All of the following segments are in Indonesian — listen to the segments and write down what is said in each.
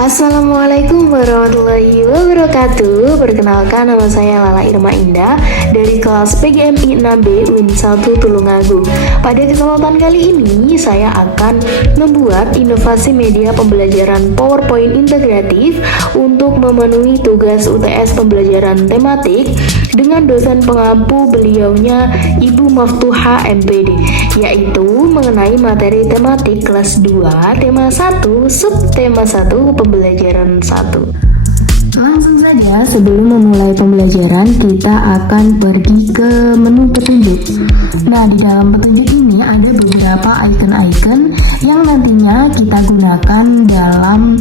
Assalamualaikum warahmatullahi wabarakatuh. Perkenalkan, nama saya Lala Irma Indah dari kelas PGMI 6B UIN 1 Tulungagung. Pada kesempatan kali ini saya akan membuat inovasi media pembelajaran PowerPoint integratif untuk memenuhi tugas UTS pembelajaran tematik dengan dosen pengampu beliaunya Ibu Maftuha MPD, yaitu mengenai materi tematik kelas 2 tema 1 subtema 1 pembelajaran 1. Langsung saja, sebelum memulai pembelajaran kita akan pergi ke menu petunjuk. Nah, di dalam petunjuk ini ada beberapa icon-icon yang nantinya kita gunakan dalam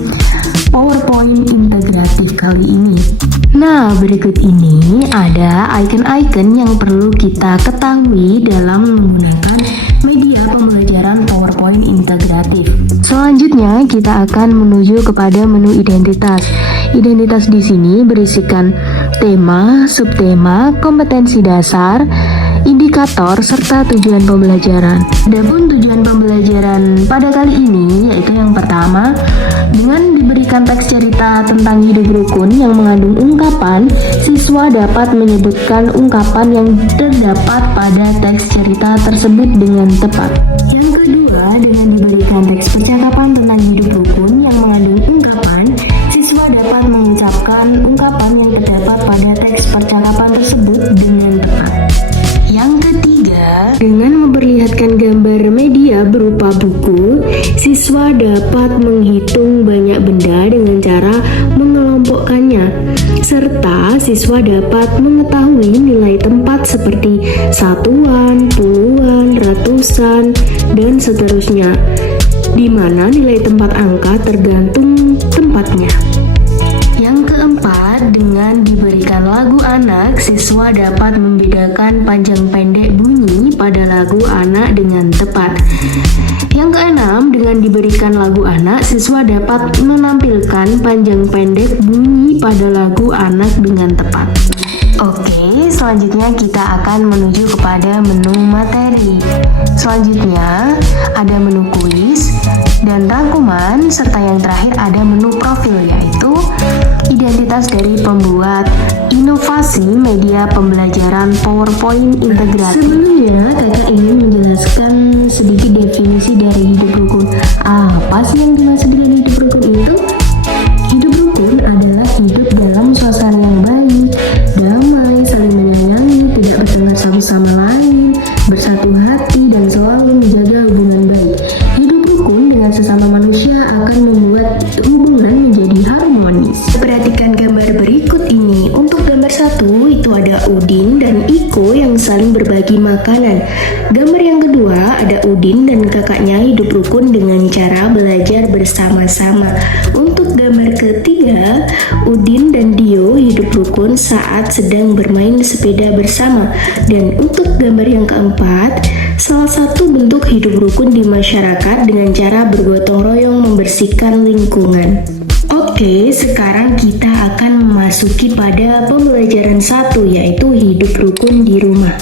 PowerPoint integratif kali ini. Nah, berikut ini ada icon-icon yang perlu kita ketahui dalam menggunakan media pembelajaran PowerPoint integratif. Selanjutnya, kita akan menuju kepada menu identitas. Identitas di sini berisikan tema, subtema, kompetensi dasar, indikator, serta tujuan pembelajaran. Adapun tujuan pembelajaran pada kali ini yaitu yang pertama, dengan diberikan teks cerita tentang hidup rukun yang mengandung ungkapan, siswa dapat menyebutkan ungkapan yang terdapat pada teks cerita tersebut dengan tepat. Yang kedua, dengan diberikan teks percakapan tentang hidup rukun yang mengandung ungkapan, siswa dapat mengucapkan ungkapan yang terdapat pada teks percakapan tersebut dengan tepat. Yang ketiga, dengan memperlihatkan gambar media berupa buku, siswa dapat menghitung banyak benda dengan cara mengelompokkannya, serta siswa dapat mengetahui nilai tempat seperti satuan, puluhan, ratusan, dan seterusnya, di mana nilai tempat angka tergantung tempatnya. Yang keempat, dengan diberikan lagu anak, siswa dapat membedakan panjang pendek bunyi pada lagu anak dengan tepat. Yang keenam, dengan diberikan lagu anak, siswa dapat menampilkan panjang pendek bunyi pada lagu anak dengan tepat. Oke, selanjutnya kita akan menuju kepada menu materi. Selanjutnya ada menu kuis dan rangkuman, serta yang terakhir ada menu profil, yaitu identitas dari pembuat inovasi media pembelajaran PowerPoint integratif. Sebelumnya, kakak ingin menjelaskan sedikit definisi dari hidup rukun. Apa sih yang dimaksud dengan hidup rukun itu? Hidup rukun adalah hidup dalam suasana yang baik, damai, saling menyayangi, tidak bertengkar satu sama lain, bersatu hati, dan selalu menjaga hubungan baik. Hidup rukun dengan sesama manusia akan membuat hubungan menjadi harmonis. Perhatikan gambar berikut ini. Untuk gambar 1 itu ada Udin dan Iko yang saling berbagi makanan. Gambar yang kedua ada Udin dan kakaknya hidup rukun dengan cara belajar bersama-sama. Untuk gambar ketiga, Udin dan Dio hidup rukun saat sedang bermain sepeda bersama. Dan untuk gambar yang keempat, salah satu bentuk hidup rukun di masyarakat dengan cara bergotong royong membersihkan lingkungan. Oke, sekarang kita akan memasuki pada pembelajaran 1, yaitu hidup rukun di rumah.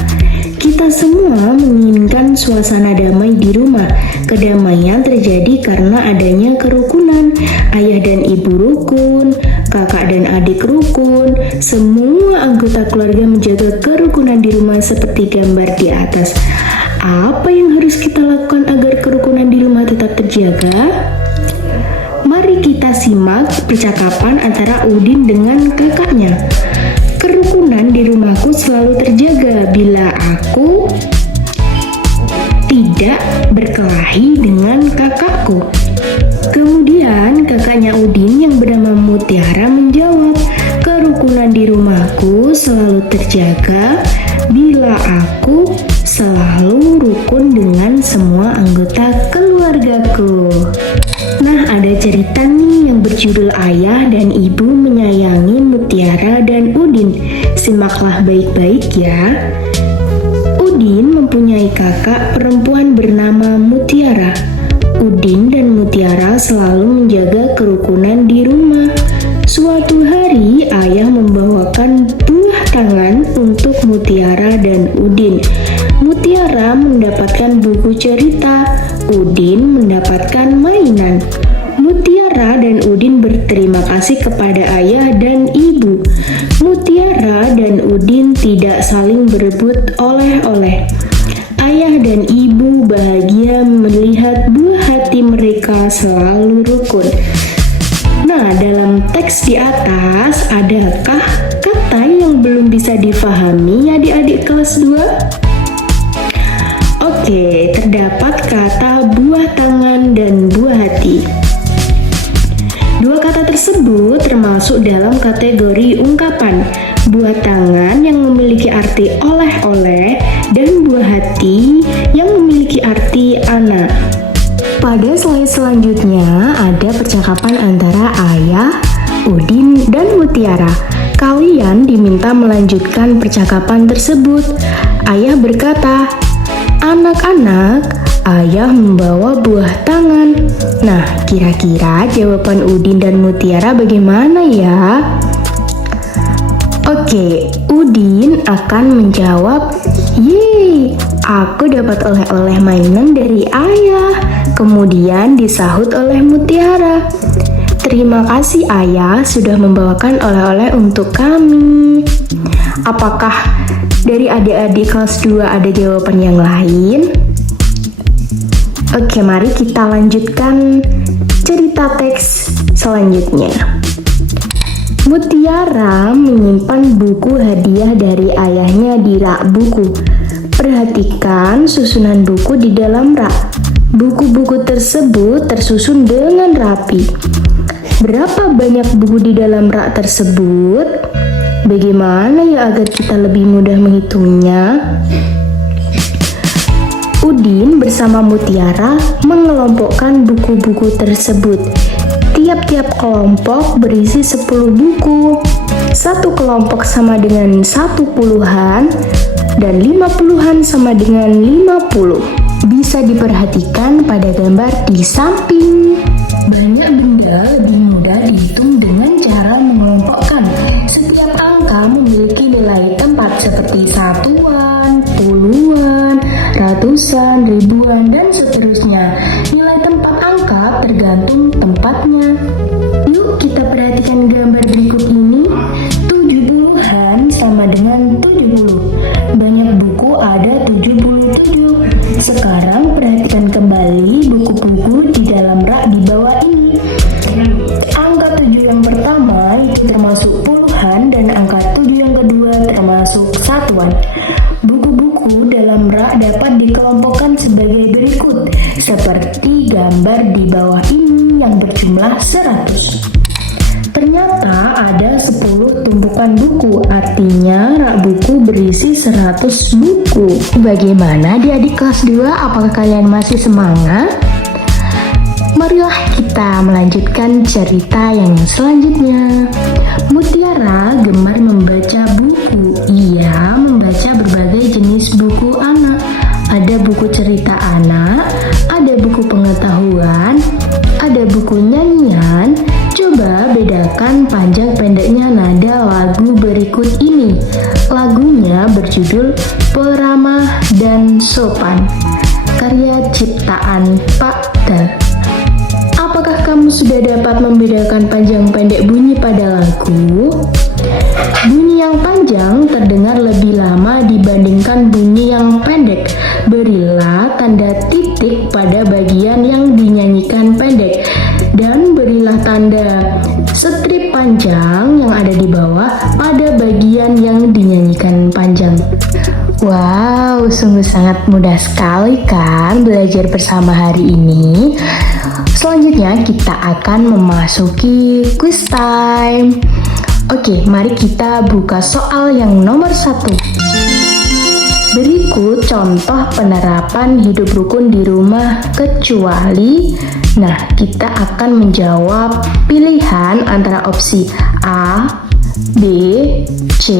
Kita semua menginginkan suasana damai di rumah. Kedamaian terjadi karena adanya kerukunan. Ayah dan ibu rukun, kakak dan adik rukun, semua anggota keluarga menjaga kerukunan di rumah seperti gambar di atas. Apa yang harus kita lakukan agar kerukunan di rumah tetap terjaga? Mari kita simak percakapan antara Udin dengan kakaknya. Kerukunan di rumahku selalu terjaga bila aku tidak berkelahi dengan kakakku. Kemudian kakaknya Udin yang bernama Mutiara menjawab, kerukunan di rumahku selalu terjaga bila aku selalu rukun dengan semua anggota keluargaku. Nah, ada cerita nih yang berjudul Ayah dan Ibu Menyayangi Mutiara dan Udin. Simaklah baik-baik ya. Udin mempunyai kakak perempuan bernama Mutiara. Udin dan Mutiara selalu menjaga kerukunan di rumah. Suatu hari, ayah membawakan buah tangan untuk Mutiara dan Udin. Mutiara mendapatkan buku cerita, Udin mendapatkan mainan. Mutiara dan Udin berteriak kasih kepada ayah dan ibu. Mutiara dan Udin tidak saling berebut oleh-oleh. Ayah dan ibu bahagia melihat buah hati mereka selalu rukun. Nah, dalam teks di atas, adakah kata yang belum bisa difahami adik-adik kelas 2? Oke, terdapat kata buah tangan dan buah hati. Dua kata tersebut termasuk dalam kategori ungkapan. Buah tangan yang memiliki arti oleh-oleh dan buah hati yang memiliki arti anak. Pada slide selanjutnya ada percakapan antara Ayah, Udin, dan Mutiara. Kalian diminta melanjutkan percakapan tersebut. Ayah berkata, "Anak-anak, Ayah membawa buah tangan." Nah, kira-kira jawaban Udin dan Mutiara bagaimana ya? Oke, Udin akan menjawab, "Yeay, aku dapat oleh-oleh mainan dari Ayah." Kemudian disahut oleh Mutiara, "Terima kasih Ayah sudah membawakan oleh-oleh untuk kami." Apakah dari adik-adik kelas 2 ada jawaban yang lain? Oke, mari kita lanjutkan cerita teks selanjutnya. Mutiara menyimpan buku hadiah dari ayahnya di rak buku. Perhatikan susunan buku di dalam rak. Buku-buku tersebut tersusun dengan rapi. Berapa banyak buku di dalam rak tersebut? Bagaimana ya agar kita lebih mudah menghitungnya? Udin bersama Mutiara mengelompokkan buku-buku tersebut. Tiap-tiap kelompok berisi 10 buku. Satu kelompok sama dengan 1 puluhan dan 5 puluhan sama dengan 50. Bisa diperhatikan pada gambar di samping. Banyak benda lebih mudah dihitung dengan cara mengelompokkan. Setiap angka memiliki nilai tempat seperti satuan, puluhan, ratusan, ribuan, dan seterusnya. Nilai tempat angka tergantung tempatnya. Yuk kita perhatikan gambar berikut ini. 70-an sama dengan 70. Banyak buku ada 77. Sekarang perhatikan kembali buku-buku di dalam rak di bawah ini. Angka 7 yang pertama itu termasuk puluhan dan angka 7 yang kedua termasuk satuan. Buku-buku dalam rak dapat dikelompokkan sebagai berikut, seperti gambar di bawah ini yang berjumlah 100. Ternyata ada 10 tumpukan buku, artinya rak buku berisi 100 buku. Bagaimana adik-adik kelas 2? Apakah kalian masih semangat? Marilah kita melanjutkan cerita yang selanjutnya. Mutiara gemar membaca buku. Ia membaca berbagai jenis buku anak. Ada buku cerita anak, ada buku pengetahuan, ada buku nyanyian. Coba bedakan panjang pendeknya nada lagu berikut ini. Lagunya berjudul Peramah dan Sopan, karya ciptaan Pak Dal. Apakah kamu sudah dapat membedakan panjang pendek bunyi pada lagu? Bunyi yang panjang terdengar lebih lama dibandingkan bunyi yang pendek. Berilah tanda titik pada bagian yang dinyanyikan pendek dan berilah tanda strip panjang yang ada di bawah pada bagian yang dinyanyikan panjang. Wow, sungguh sangat mudah sekali kan belajar bersama hari ini. Selanjutnya kita akan memasuki quiz time. Oke, mari kita buka soal yang nomor 1. Berikut contoh penerapan hidup rukun di rumah kecuali. Nah, kita akan menjawab pilihan antara opsi A, B, C,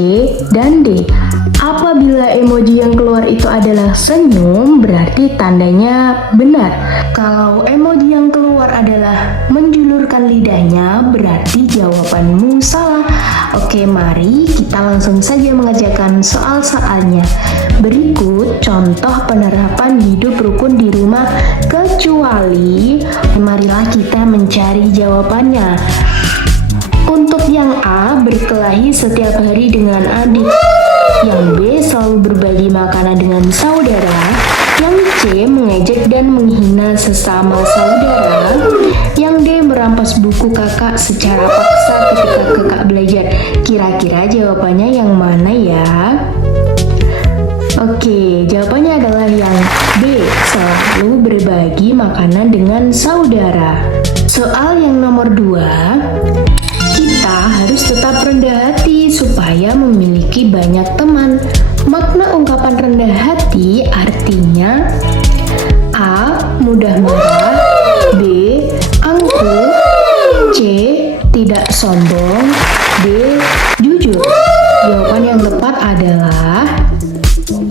dan D. Apabila emoji yang keluar itu adalah senyum, berarti tandanya benar. Kalau emoji yang keluar adalah menjulurkan lidahnya, berarti jawabanmu salah. Oke, mari kita langsung saja mengerjakan soal-soalnya. Berikut contoh penerapan hidup rukun di rumah kecuali. Marilah kita mencari jawabannya. Yang A berkelahi setiap hari dengan adik. Yang B selalu berbagi makanan dengan saudara. Yang C mengejek dan menghina sesama saudara. Yang D merampas buku kakak secara paksa ketika kakak belajar. Kira-kira jawabannya yang mana ya? Oke, jawabannya adalah yang B, selalu berbagi makanan dengan saudara. Soal yang nomor 2, kita harus tetap rendah hati supaya memiliki banyak teman. Makna ungkapan rendah hati artinya A. Mudah marah, B. Angkuh, C. Tidak sombong, D. Jujur. Jawaban yang tepat adalah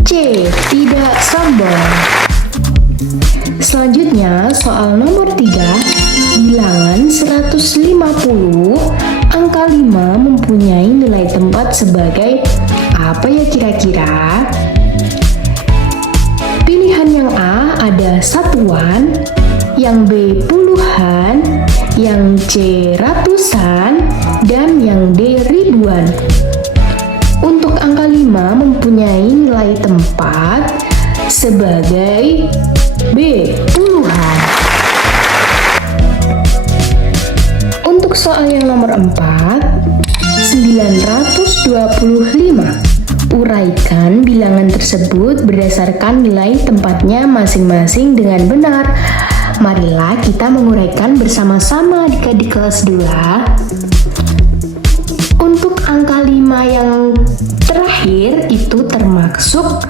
C. Tidak sombong. Selanjutnya, soal nomor 3, bilangan 150, angka 5 mempunyai nilai tempat sebagai apa ya kira-kira? Pilihan yang A ada satuan, yang B puluhan, yang C ratusan, dan yang D ribuan. Untuk angka 5 mempunyai nilai tempat sebagai B puluhan. Untuk soal yang nomor 4, 925. Uraikan bilangan tersebut berdasarkan nilai tempatnya masing-masing dengan benar. Marilah kita menguraikan bersama-sama di kelas 2. Untuk angka 5 yang terakhir itu termasuk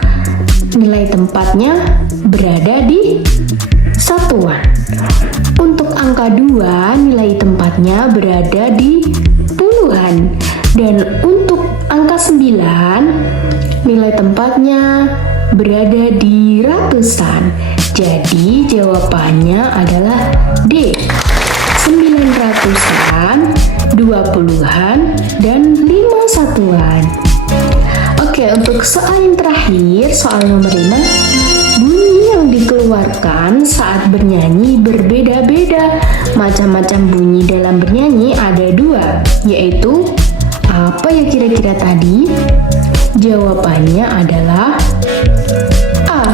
nilai tempatnya berada di satuan. Untuk angka 2 nilai tempatnya berada di puluhan. Dan untuk angka 9 nilai tempatnya berada di ratusan. Jadi jawabannya adalah D, 900-an, 20-an, dan 5 satuan. Oke, untuk soal yang terakhir, soal nomor 5, bunyi yang dikeluarkan saat bernyanyi berbeda-beda. Macam-macam bunyi dalam bernyanyi ada 2, yaitu apa ya kira-kira tadi? Jawabannya adalah A,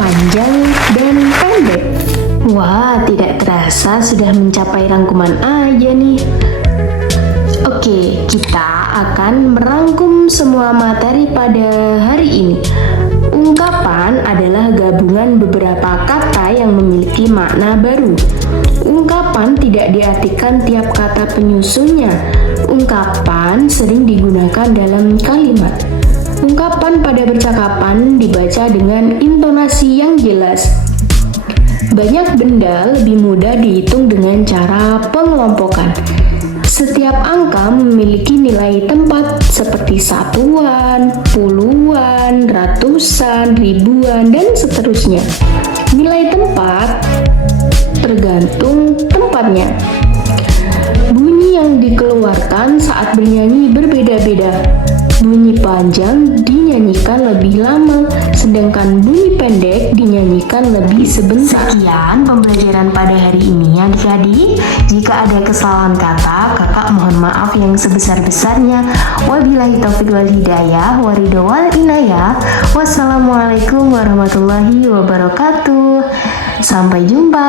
panjang dan pendek. Wah, tidak terasa sudah mencapai rangkuman aja nih. Oke, kita akan merangkum semua materi pada hari ini. Ungkapan adalah gabungan beberapa kata yang memiliki makna baru. Ungkapan tidak diartikan tiap kata penyusunnya. Ungkapan sering digunakan dalam kalimat. Ungkapan pada percakapan dibaca dengan intonasi yang jelas. Banyak benda lebih mudah dihitung dengan cara pengelompokan. Setiap angka memiliki nilai tempat seperti satuan, puluhan, ratusan, ribuan, dan seterusnya. Nilai tempat tergantung tempatnya. Bunyi yang dikeluarkan saat bernyanyi berbeda-beda. Bunyi panjang dinyanyikan lebih lama, sedangkan bunyi pendek dinyanyikan lebih sebentar. Sekian pembelajaran pada hari ini adik-adik. Jika ada kesalahan kata, kakak mohon maaf yang sebesar-besarnya. Wabillahi taufiq wal hidayah, waridho wal inayah. Wassalamualaikum warahmatullahi wabarakatuh. Sampai jumpa.